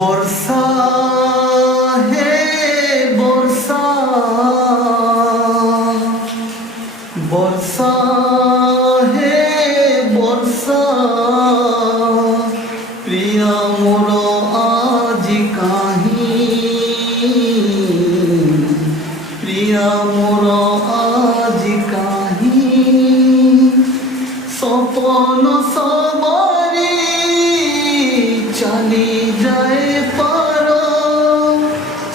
বর্ষা হে বর্ষা, বর্ষা হে বর্ষা, প্রিয়া মোর আজি কাহি, প্রিয়া মোর আজি কাহি, সপন সবারি চালি যায় পার,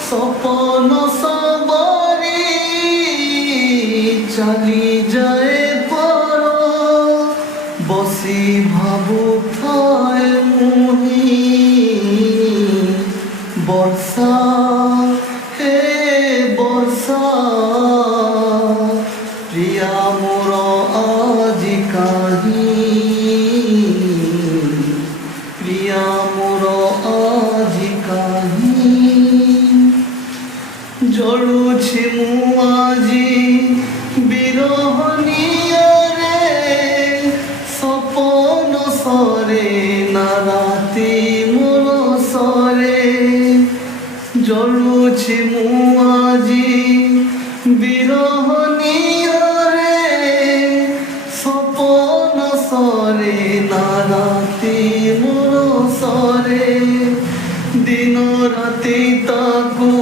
সপন সবারি চালি যায় পার, বসি ভাবু থায় মুহি বর্ষা হে বর্ষা, প্রিয়া মোর আজি কাহি, প্রিয়া মোর আজি কাহি, জড়ুছি মু আজি বিরহ নিয়ারে, সপন সরে না রাতি মোর সরে, জড়ুছি মু আজি বিরহ নিয়ারে, সপন সরে না রাতি মোর সরে, দিন রাতি তাকু